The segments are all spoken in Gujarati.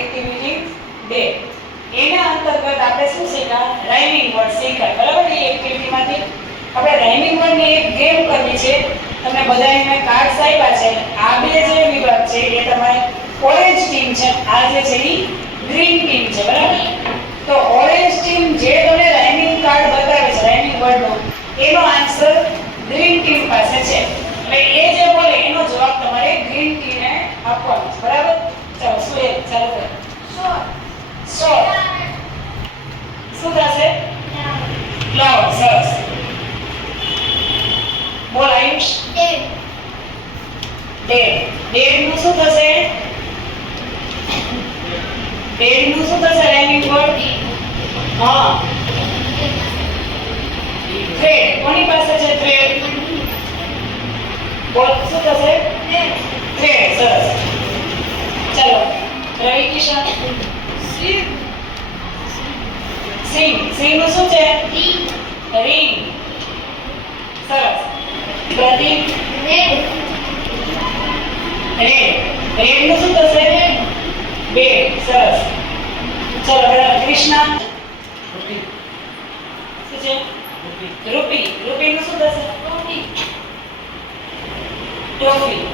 એક્ટિવિટી 2. એના અંતર્ગત આપણે શું શીખ્યા? રાઇમિંગ વર્ડ શીખ્યા. બરાબર? એ એક્ટિવિટીમાંથી આપણે રાઇમિંગ વર્ડની એક ગેમ કરવી છે. તમને બધાને મેં કાર્ડ્સ આપ્યા છે. આ બે જે વિભાગ છે એ તમારે ઓરેન્જ ટીમ છે, આ જે છે એ ગ્રીન ટીમ છે. બરાબર? તો ઓરેન્જ ટીમ જે તમને રાઇમિંગ કાર્ડ બતાવે છે રાઇમિંગ વર્ડનો, એનો આન્સર ગ્રીન ટીમ પાસે છે. એટલે એ જે બોલે એનો જવાબ તમારે ગ્રીન ટીમને આપવાનો છે. બરાબર? ચાલો સુએ ચાલુ કરો. સો શું થશે? ફ્લાવર. સરસ. બોલ આયુષ. ડેડ નું શું થશે? ડેડ નું શું થશે રાઇમિંગ વર્ડ? હા, થ્રેડ. કોની પાસે છે થ્રેડ? બોલ શું થશે? થ્રેડ. સરસ. ચાલો રવિ કિશન. સિંગ. સિંગ નું શું છે? રિંગ. સરસ. પ્રદીપ. રેડ. રેડ નું શું થશે? બેડ. સરસ. ચલો કૃષ્ણા. શું છે? રૂપી. રૂપી નું શું થશે? ટોફી.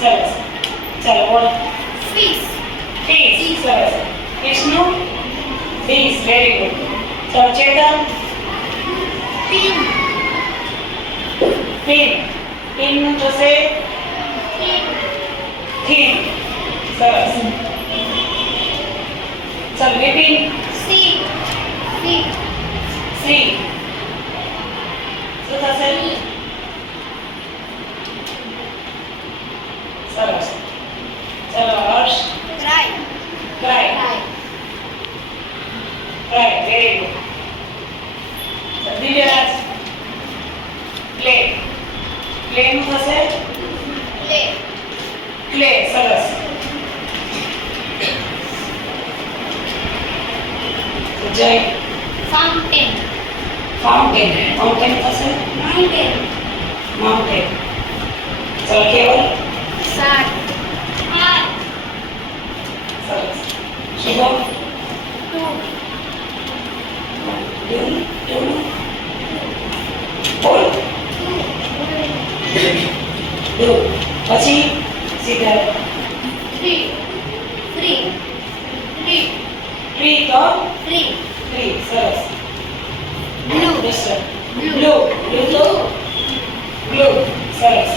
સરસ. ચાલો બોલ. ફિશ. સરસ. વિષ્ણુ. ફિશ. Very good. ચલો ચેતન. પિન. પિન નું થશે? થીમ. સરસ. ચલ વિપિન. સી. શું થશે? સરસ. ચલો Harsh. Cry. Very good. Divyaraj. Play. Play નું થશે? ક્લે. સરસ. જય. ફાઉન્ટેન. ફાઉન્ટેન થશે? માઉન્ટેન. ચલો કેવલ. સરસ. શુભમ. બોલ. પછી સિદ્ધાર્થ. ટ્રી તો ટ્રી. સરસ. બ્લુ. બ્લુ. સરસ.